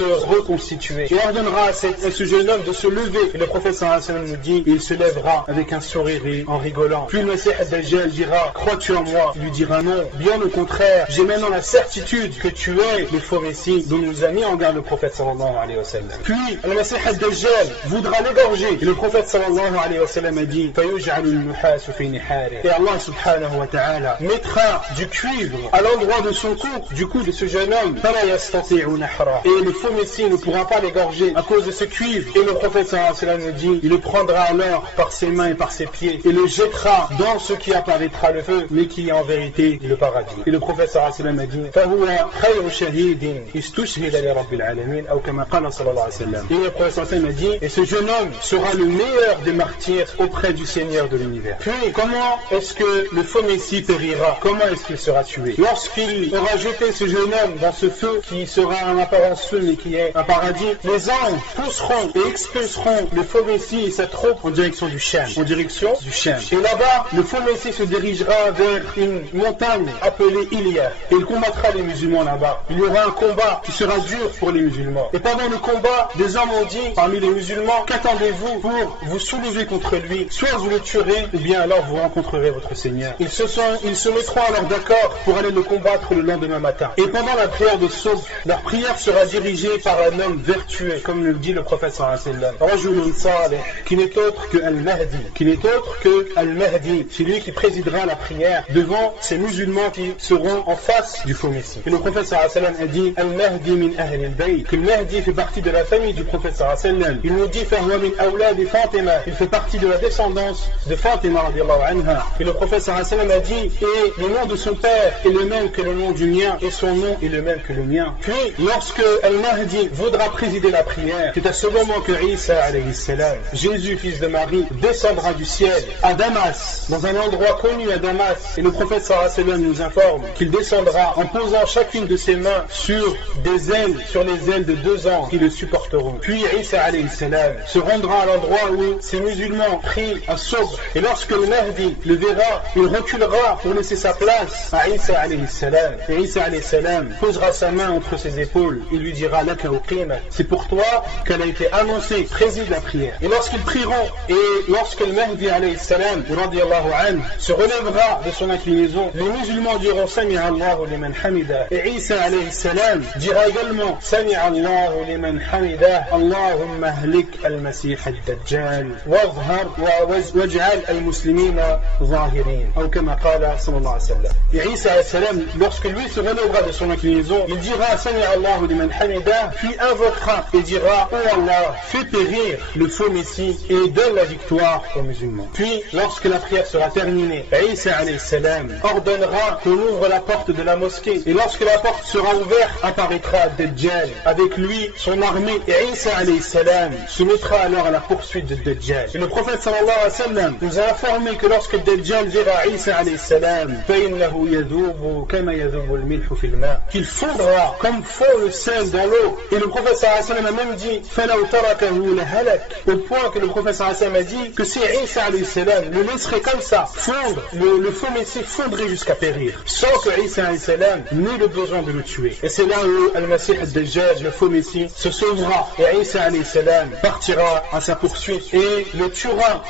se reconstituer. Il ordonnera à ce jeune homme de se lever. Et le prophète sallallahu alayhi wa sallam nous dit, il se lèvera avec un sourire et en rigolant. Puis le Messie ad-Dajjal dira, crois-tu en moi? Il lui dira non. Bien au contraire, j'ai maintenant la certitude que tu es le faux Messie dont nous a mis en garde le prophète sallallahu alayhi wa sallam. Puis le Messie ad-Dajjal voudra l'égorger. Et le prophète sallallahu alayhi wa sallam a dit, et Allah subhanahu wa ta'ala mettra du cuivre à l'endroit de son cou, du cou de ce jeune homme. Et le faux Messie ne pourra pas l'égorger à cause de ce cuivre. Et le prophète sallallahu alayhi wa sallam nous dit, il le prendra alors par ses mains et par ses pieds et le jettera dans ce qui apparaîtra le feu, mais qui est en vérité le paradis. Et le prophète sallallahu alayhi wa sallam a dit, et le prophète sallallahu alayhi wa sallam a dit, et ce jeune homme sera le meilleur des martyrs auprès du Seigneur de l'univers. Puis, comment est-ce que le faux Messie périra? Comment est-ce qu'il sera tué? Lorsqu'il aura jeté ce jeune homme dans ce feu qui sera en apparence feu mais qui est un paradis, les anges pousseront et expulseront le faux Messie et sa troupe en direction du Sham. Et là-bas, le faux Messie se dirigera vers une montagne appelée Ilia et il combattra les musulmans là-bas. Il y aura un combat qui sera dur pour les musulmans. Et pendant le combat, des hommes ont dit parmi les musulmans, qu'attendez-vous pour vous soulever contre lui? Soit vous le tuerez ou bien alors vous rencontrerez votre Seigneur. Ils se mettront alors d'accord pour aller le combattre le lendemain matin. Et pendant la prière de Subh, leur prière sera dirigée par un homme vertueux, comme le dit le prophète sallallahu alayhi wa sallam. Rajulun salih, qui n'est autre que Al-Mahdi, c'est lui qui présidera la prière devant ces musulmans qui seront en face du faux Messie. Et le prophète sallallahu alayhi wa sallam a dit Al-Mahdi min ahli al-bayt, que le Mahdi fait partie de la famille du prophète sallallahu alayhi wa sallam. Il nous dit Fahuwa min awladi Fatima, il fait partie de la descendance de Fatima radiallahu anha. Et le prophète sallallahu alayhi wa sallam a dit, et le nom de son père est le même que le nom du mien, et son nom est le même que le mien. Puis, lorsque Al-Mahdi voudra présider la prière, c'est à ce moment que Isa alayhi salam, Jésus fils de Marie, descendra du ciel à Damas, dans un endroit connu à Damas, et le prophète sallallahu alayhi wa sallam nous informe qu'il descendra en posant chacune de ses mains sur les ailes de deux anges qui le supporteront. Puis Isa alayhi salam se rendra à l'endroit où ces musulmans prient à Subh, et lorsque le Mahdi le verra, il reculera pour laisser sa place à Isa alayhi salam. Et Isa alayhi salam posera sa main entre ses épaules, il lui dira laka uqimat, c'est pour toi qu'elle a été annoncée, préside la prière. Et lorsqu'ils prieront, et lorsque le Mahdi alayhi salam radiyallahu anhu se relèvera de son inclinaison, les musulmans diront Sami'a Allahu liman hamida, et Isa alayhi salam dira également Sami'a Allahu liman hamida, Allahumma ahlik al-Masih ad-Dajjal waj'al al-muslimina zahirin, ou comme qala sallallahu alayhi wa sallam. Et Isa alayhi salam, lorsque lui se relèvera de son inclinaison, il dira Sami'a Allahu liman hamida, puis invoquera et dira oh Allah, fais périr le faux Messie et donne la victoire aux musulmans. Puis, lorsque la prière sera terminée, Isa alayhi salam ordonnera qu'on ouvre la porte de la mosquée, et lorsque la porte sera ouverte, apparaîtra Dajjal, avec lui son armée, et Isa alayhi salam se mettra alors à la poursuite de Dajjal. Et le prophète sallallahu alayhi wa sallam nous a informé que lorsque Dajjal verra Isa alayhi salam, qu'il fondra comme fond le sel dans l'eau. Et le prophète sallallahu alayhi wa sallam a même dit au point que le prophète sallallahu alayhi wa sallam a dit que si Isa alayhi salam le laisserait comme ça fondre, le faux Messie fondrait jusqu'à périr, sans que Isa alayhi salam n'ait le besoin de le tuer. Et c'est là où Al-Masih ad-Dajjal, le faux Messie, se sauvera, et Isa alayhi salam partira à sa poursuite et le tuera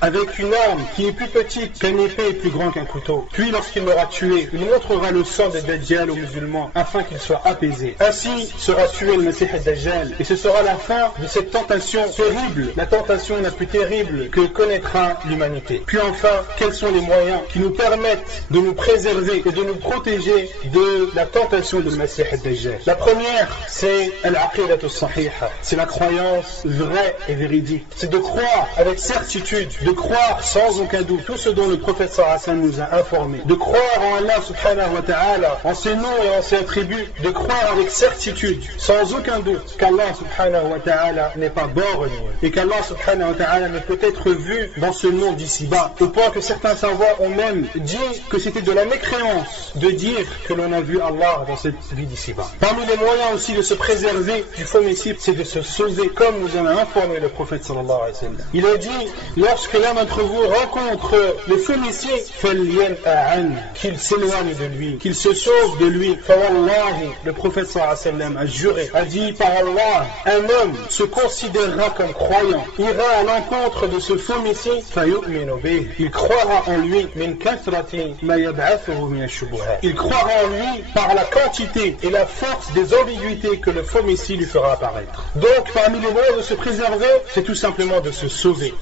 avec une arme qui est plus petite qu'un épée et plus grand qu'un couteau. Puis lorsqu'il l'aura tué, il montrera le sang de Dajjal aux musulmans afin qu'il soit apaisé. Ainsi sera tué le Masih ad-Dajjal, et ce sera la fin de cette tentation terrible, la tentation la plus terrible que connaîtra l'humanité. Puis enfin, quels sont les moyens qui nous permettent de nous préserver et de nous protéger de la tentation de Masih ad-Dajjal? La première, c'est al-aqidatu as-sahiha, c'est la croyance vraie et véridique. C'est de croire avec certitude, de croire sans aucun doute tout ce dont le prophète sallallahu alayhi wa sallam nous a informé, de croire en Allah subhanahu wa ta'ala, en ses noms et en ses attributs, de croire avec certitude, sans aucun doute, qu'Allah subhanahu wa ta'ala n'est pas borgne et qu'Allah subhanahu wa ta'ala ne peut être vu dans ce monde d'ici-bas, au point que certains savants ont même dit que c'était de la mécréance de dire que l'on a vu Allah dans cette vie d'ici-bas. Parmi les moyens aussi de se préserver du faux Messie, c'est de se sauver, comme nous en a informé le prophète sallallahu alayhi wa sallam. Il a dit, lorsque l'un d'entre vous rencontre le faux Messie, qu'il s'éloigne de lui, qu'il se sauve de lui. Fawallahi, le prophète sallallahu alayhi wa sallam a juré, a dit par Allah, un homme se considérera comme croyant, ira à l'encontre de ce faux messie, il croira en lui, il croira en lui par la quantité et la force des ambiguïtés que le faux messie lui fera apparaître. Donc parmi les moyens de se préserver, c'est tout simplement de se sauver.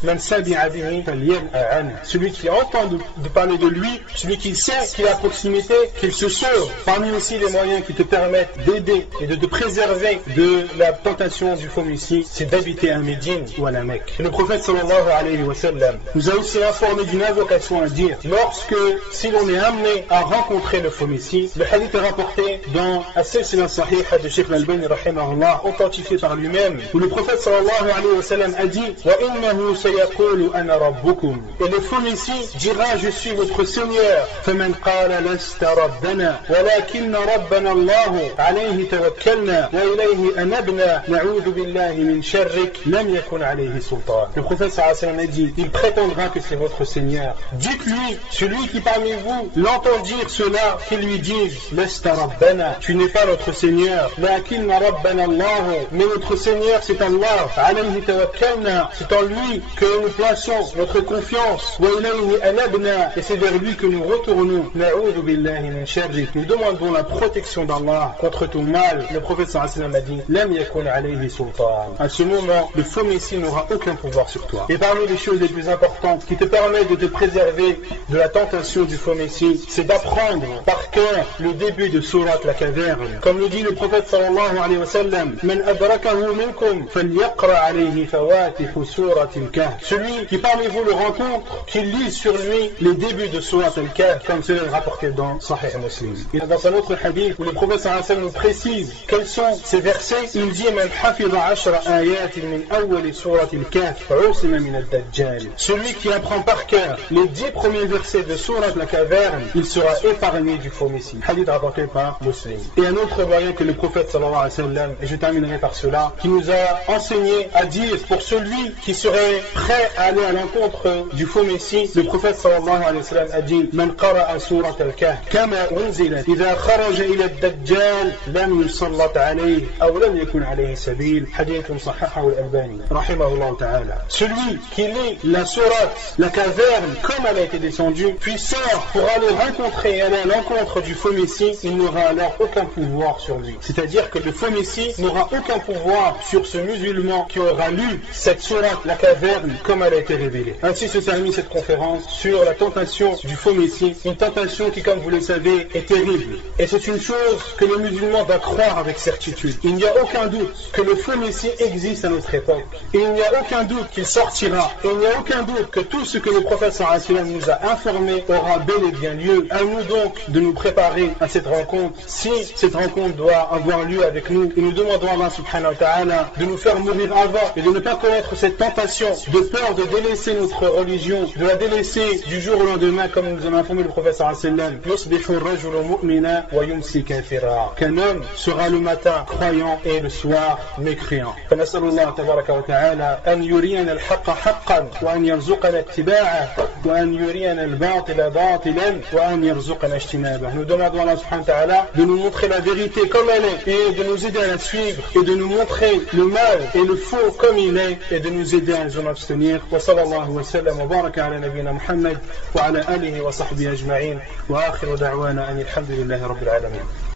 Celui qui entend de parler de lui, celui qui sait qu'il est à proximité, qu'il se sauve. Parmi aussi les moyens qui te permettent d'aider et de te préserver de la tentation du faux messie, c'est d'habiter à Médine ou à la Mecque. Et le prophète sallallahu alayhi wa sallam nous a aussi informé d'une invocation à dire lorsque, si l'on est amené à rencontrer le faux messie. Le hadith est rapporté dans As-Silsila Sahiha de Cheikh Al-Albani rahimahullah, authentifié par lui-même, où le prophète sallallahu alayhi wa sallam a dit wa innahu sayaqulu ana rabbukum, et le faux messie dira je suis votre Seigneur. فمن قال لست ربنا ولكن ربنا الله عليه توكلنا وإليه أنبنا نعوذ بالله من شرك لم يكن عليه سلطان. Le prophète sallallahu alayhi wa sallam a dit il prétendra que c'est votre Seigneur. Dites-lui, celui qui parmi vous l'entend dire cela, qu'il lui dise lasta rabbana, tu n'es pas notre Seigneur, lakinna rabbana Allah, mais notre Seigneur c'est Allah, alayhi tawakkalna, c'est en lui que nous plaçons notre confiance, wa ilayhi anabna, et c'est vers lui que nous retournons, na'udhu billahi min sharrik, nous demandons la protection d'Allah contre tout mal. Le prophète sallallahu alayhi wa sallam a dit lam yakun alayhi sultan, à ce moment le faux messie n'aura aucun pouvoir sur toi. Et parmi les choses les plus importantes qui te permettent de te préserver de la tentation du faux messie, c'est d'apprendre par cœur le début de sourate la caverne. Comme le dit le prophète sallallahu alayhi wa sallam, man adrakahu minkum falyaqra alayhi fawatihu surati al-kahf. Celui qui parmi vous le rencontre, qu'il lise sur lui les débuts de sourate al-kahf, comme c'est rapporté dans Sahih Muslim. Et dans un autre hadith où le prophète sallallahu alayhi wa sallam nous précise quels sont ces versets, il dit man hafidha 10 ayat min awwal surati al-kahf usima min ad-dajjal. Celui qui apprend par cœur les 10 premiers versets de sourate la caverne, il sera épargné du faux messie. Hadith rapporté par Muslim. Et un autre moyen que le prophète sallallahu alayhi wa sallam, et je terminerai par cela, qui nous a enseigné à dire pour celui qui serait prêt à aller à l'encontre du faux messie, le prophète sallallahu alayhi wa sallam a dit man qara'a surat al-kahf kama unzilat idha kharaja ila ad-dajjal lam yusallat alayhi aw lam yakun alayhi sabil. Hadith sahahahu al-Albani rahimahullah ta'ala. Celui qui lit la sourate la caverne comme elle a été descendue puis sort pour aller rencontrer et aller à l'encontre du faux messie, il n'aura alors aucun pouvoir sur lui. C'est-à-dire que le faux messie n'aura aucun pouvoir sur ce musulman qui aura lu cette sourate la caverne comme elle a été révélée. Ainsi se termine cette conférence sur la tentation du faux messie, une tentation qui, comme vous le savez, est terrible. Et c'est une chose que le musulman doit croire avec certitude. Il n'y a aucun doute que le faux messie existe à notre époque. Et il n'y a aucun doute qu'il sortira. Et il n'y a aucun doute que tout ce que le prophète sallallahu alayhi wa sallam nous a informé aura bel et bien lieu. À nous donc de nous préparer à cette rencontre, si cette rencontre doit avoir lieu avec nous, et nous demandons à Allah subhanahu wa ta'ala de nous faire mourir avant et de ne pas connaître cette tentation de peur de délaisser notre religion, de la délaisser du jour au lendemain, comme nous en a informé le prophète sallallahu alayhi wa sallam. Qu'un homme sera le matin croyant et le soir mécréant. فنسأل الله تبارك وتعالى أن يرينا الحق حقا وأن يرزقنا اتباعه وأن يرينا الباطل باطلا وأن يرزقنا اجتنابه. Nous demandons à Allah subhanahu wa ta'ala de nous montrer la vérité comme elle est et de nous aider à la suivre et de nous montrer le mal et le faux comme il est et de nous aider à nous en abstenir. وصلى الله وسلم وبارك على نبينا محمد وعلى آله وصحبه أجمعين وآخر دعوانا أن الحمد لله رب العالمين.